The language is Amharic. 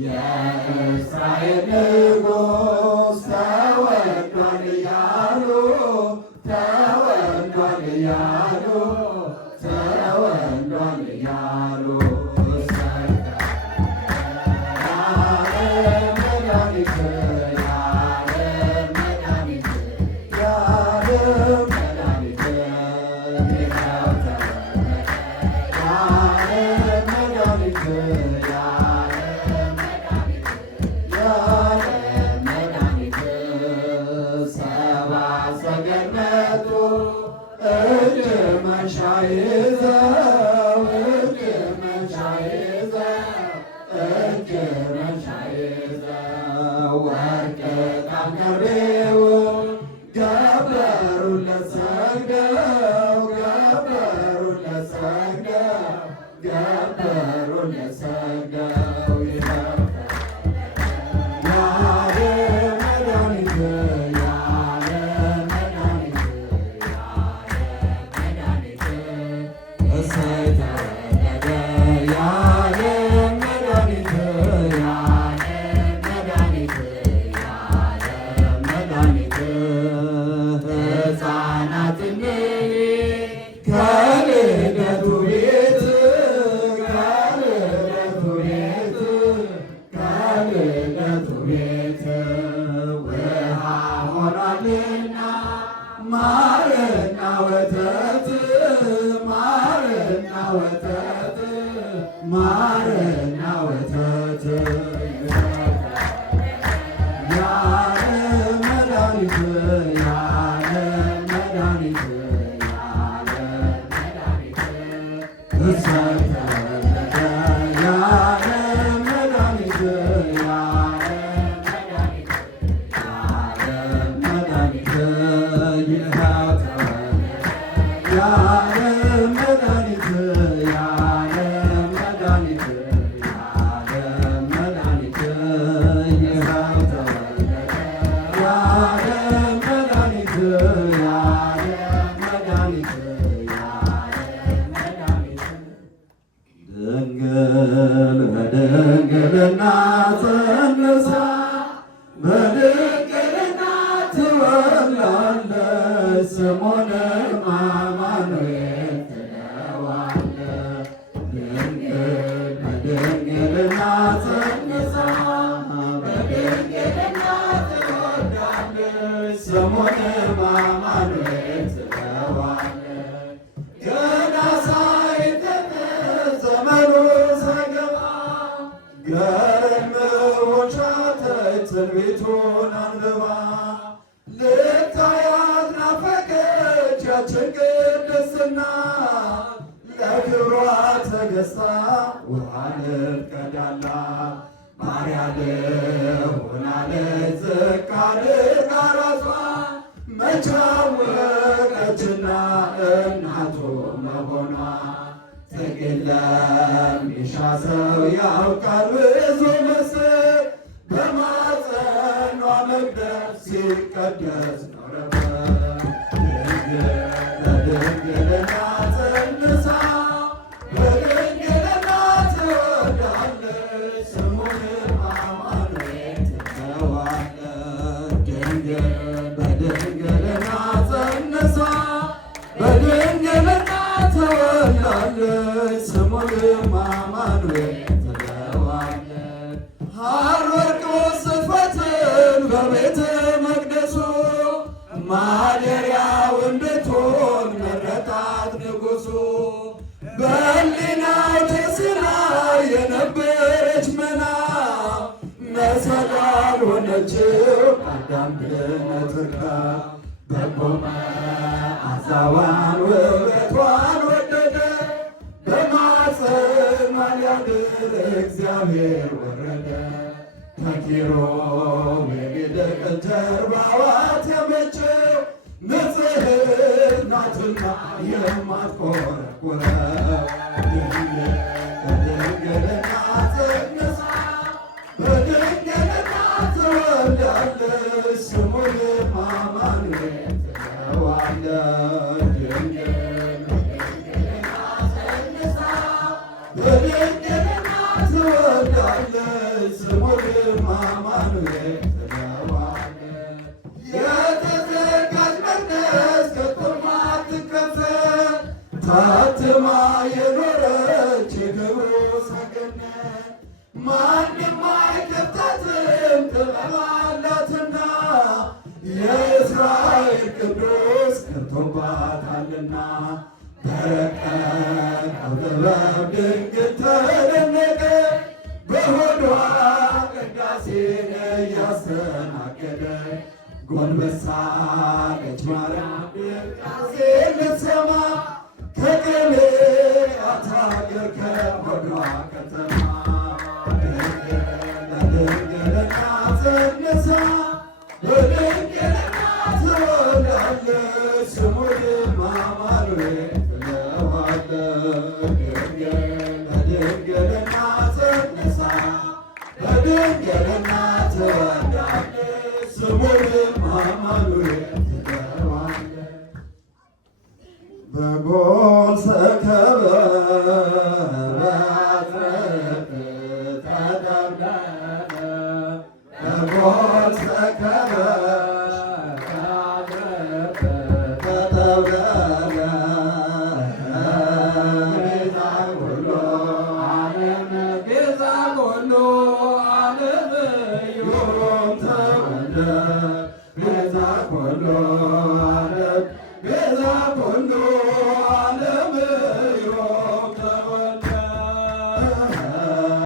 የእስራኤል ንጉሥ ተወልዷል እያሉ ተወልዷል እያሉ ተወልዷል እያሉ የዓለም መድኃኒት የዓለም መድኃኒት የዓለም መድኃኒት ይኸው ተወለደ የዓለም መድኃኒት ማርና ወተት የዓለም መድኃኒት የዓለም መድኃኒት የዓለም መድኃኒት እሰይ ተወለደ የዓለም መድኃኒት የዓለም መድኃኒት የዓለም መድኃኒት ይኸው ተወለደ የዓለም መድኃኒት በድንግልና ጸንሳ በድንግልና ትወላለች ስሙንም አማኑኤል ትለዋለች። ድንግል በድንግልና ጸንሳ በድንግልና ትወላለች ስሙንም አማኑኤል ትለዋለች። ገና ሳይጠቅም ዘመኑ ገረድምሮቻ ትንቢቱን አንብባ ልታያት ናፈቀች ያችን ቅድስት እናት ለክብሯ ተገዝታ ውሃን ልትቀዳላት ማርያም ሆናለች ዝቅ አድርጋ ራሷን መች አወቀችና እናቱ መሆኗ ጥቂት ለሚሻ ሰው ያውቃል ብዙ ምስጢር በማፀኗ መቅደስ ሲቀደስ ኖረበት። በድንግልና ጸንሳ በድንግልና ትወልዳለች ስሙንም አማኑኤል ትለዋለች። ድንግል በድንግልና ጸንሳ በድንግልና ትወልዳለች ስሙንም አማኑኤል ትለዋለች። ሐር ወርቅ ወስፈትን በቤተ መቅደሱ ማደሪያው እንድትሆን መረጣት ንጉሡ። በሕሊናው ተስላ የነበረች መና መሰላል ሆነችው አዳም ድነት ርካ በቆመ አዛዋን ውበቷን ወደደ በማፀኗ ሊያድር እግዚአብሔር ወረደ። ከኪሩቤል ይልቅ ጀርባዋ ተመቸው ናትና የማትቆረቁረው በድንግልና ጸንሳ በድንግልና ትወልዳለች ስሙንም አማኑኤል ትለዋለች። በድንግልና ጸንሳ በድንግልና ትወልዳለች ስሙንም አማኑኤል ትለዋለች። የተዘጋች መቅደስ ከቶ ማትከፈት ታትማ የኖረች የክብሩ ሰገነት ማንም አይከፍታትም ጥበብ አላትና የእስራኤል ቅዱስ ገብቶባታልና በረቀቀው ጥበብ ድንግል ተደነቀ በሆዷ ቅዳሴን እያስተናገደ ጎንበስ አለች ማርያም ቅዳሴ ልትሰማ ከቅኔያት አገር ከሆዷ ከተማ በድንግልና ጸንሳ በድንግልና ትወልዳለች ስሙንም አማኑኤል ትለዋለች። በድንግልና ጸንሳ በድንግልና ትወልዳለች ስሙንም አማኑኤል ትለዋለች። በጎል ሰከበ በጎል ሰከበ ተጠብለለ